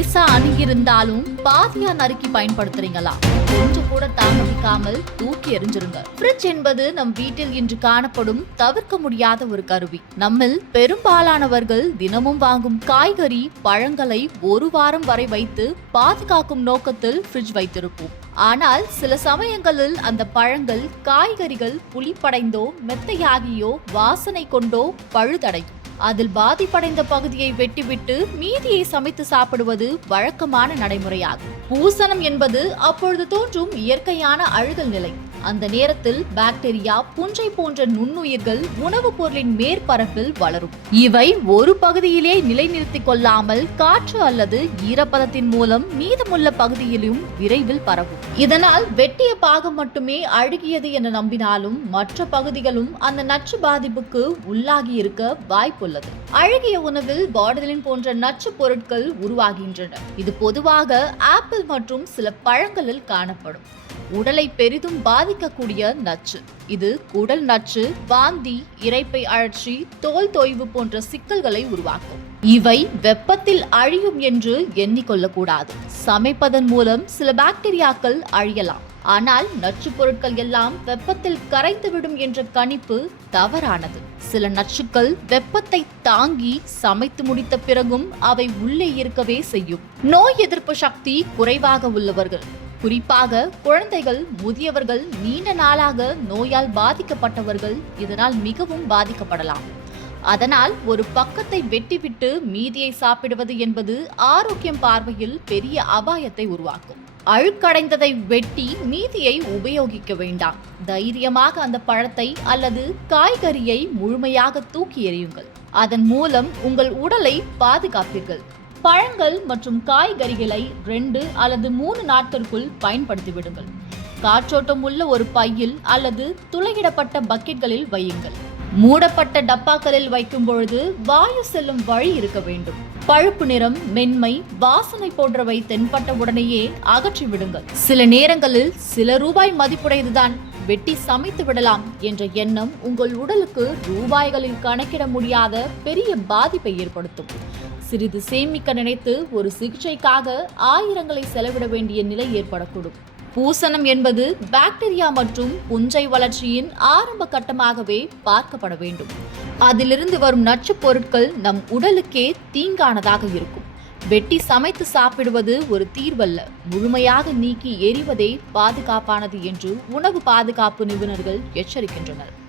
லேசா அணுகியிருந்தாலும் பாதியா நறுக்கி பயன்படுத்துறீங்களா? கொஞ்சம் கூட தாமதிக்காமல் தூக்கி எறிஞ்சிருங்க. ஃப்ரிட்ஜ் என்பது நம் வீட்டில் இன்று காணப்படும் தவிர்க்க முடியாத ஒரு கருவி. நம்மில் பெரும்பாலானவர்கள் தினமும் வாங்கும் காய்கறி பழங்களை ஒரு வாரம் வரை வைத்து பாதுகாக்கும் நோக்கத்தில் ஃப்ரிட்ஜ் வைத்திருப்போம். ஆனால் சில சமயங்களில் அந்த பழங்கள் காய்கறிகள் புளிப்படைந்தோ மெத்தையாகியோ வாசனை கொண்டோ பழுதடையும். அதில் பாதிப்படைந்த பகுதியை வெட்டிவிட்டு மீதியை சமைத்து சாப்பிடுவது வழக்கமான நடைமுறையாகும். பூசணம் என்பது அப்பொழுது தோன்றும் இயற்கையான அழுகல் நிலை. அந்த நேரத்தில் பாக்டீரியா புஞ்சை போன்ற நுண்ணுயிர்கள் உணவுப் பொருளின் மேற்பரப்பில் வளரும். இவை ஒரு பகுதியிலே நிலைநிறுத்திக் கொள்ளாமல் காற்று அல்லது ஈரப்பதத்தின் மூலம் மீதமுள்ள பகுதியிலும் விரைவில் பரவும். இதனால் வெட்டிய பாகம் மட்டுமே அழுகியது என நம்பினாலும் மற்ற பகுதிகளும் அந்த நச்சு பாதிப்புக்கு உள்ளாகி இருக்க வாய்ப்புள்ளது. அழுகிய உணவில் பாடலின் போன்ற நச்சு பொருட்கள் உருவாகின்றன. இது பொதுவாக ஆப்பிள் மற்றும் சில பழங்களில் காணப்படும். உடலை பெரிதும் பாதிக்கக்கூடிய நச்சு. இது குடல் நச்சு வாந்தி இறைப்பை அழற்சி தோல் தொய்வு போன்ற சிக்கல்களை உருவாக்கும். இவை வெப்பத்தில் அழியும் என்று எண்ணிக்கொள்ளக்கூடாது. சமைப்பதன் மூலம் சில பாக்டீரியாக்கள் அழியலாம். ஆனால் நச்சுப் பொருட்கள் எல்லாம் வெப்பத்தில் கரைந்துவிடும் என்ற கணிப்பு தவறானது. சில நச்சுக்கள் வெப்பத்தை தாங்கி சமைத்து முடித்த பிறகும் அவை உள்ளே இருக்கவே செய்யும். நோய் எதிர்ப்பு சக்தி குறைவாக உள்ளவர்கள். குறிப்பாக குழந்தைகள் முதியவர்கள் நீண்ட நாளாக நோயால் பாதிக்கப்பட்டவர்கள் இதனால் மிகவும் பாதிக்கப்படலாம். அதனால் ஒரு பக்கத்தை வெட்டிவிட்டு மீதியை சாப்பிடுவது என்பது ஆரோக்கியம் பார்வையில் பெரிய அபாயத்தை உருவாக்கும். அழுக்கடைந்ததை வெட்டி மீதியை உபயோகிக்க வேண்டாம். தைரியமாக அந்த பழத்தை அல்லது காய்கறியை முழுமையாக தூக்கி எறியுங்கள். அதன் மூலம் உங்கள் உடலை பாதுகாப்பீர்கள். பழங்கள் மற்றும் காய்கறிகளை ரெண்டு அல்லது மூணு நாட்களுக்குள் பயன்படுத்தி விடுங்கள் காற்றோட்டம் உள்ள ஒரு பையில் அல்லது துளையிடப்பட்ட பக்கெட்களில் வையுங்கள். மூடப்பட்ட டப்பாக்களில் வைக்கும் பொழுது வாயு செல்லும் வழி இருக்க வேண்டும். பழுப்பு நிறம் மென்மை வாசனை போன்றவை தென்பட்ட உடனேயே அகற்றி விடுங்கள் சில நேரங்களில் சில ரூபாய் மதிப்புடையதுதான். வெட்டி சமைத்து விடலாம் என்ற எண்ணம் உங்கள் உடலுக்கு ரூபாய்களில் கணக்கிட முடியாத பெரிய பாதிப்பை ஏற்படுத்தும். சிறிது சேமிக்க நினைத்து ஒரு சிகிச்சைக்காக ஆயிரங்களை செலவிட வேண்டிய நிலை ஏற்படக்கூடும். பூசணம் என்பது பாக்டீரியா மற்றும் புஞ்சை வளர்ச்சியின் ஆரம்ப கட்டமாகவே பார்க்கப்பட வேண்டும். அதிலிருந்து வரும் நச்சுப் பொருட்கள் நம் உடலுக்கே தீங்கானதாக இருக்கும். வெட்டி சமைத்து சாப்பிடுவது ஒரு தீர்வல்ல. முழுமையாக நீக்கி எரிவதே பாதுகாப்பானது என்று உணவு பாதுகாப்பு நிபுணர்கள் எச்சரிக்கின்றனர்.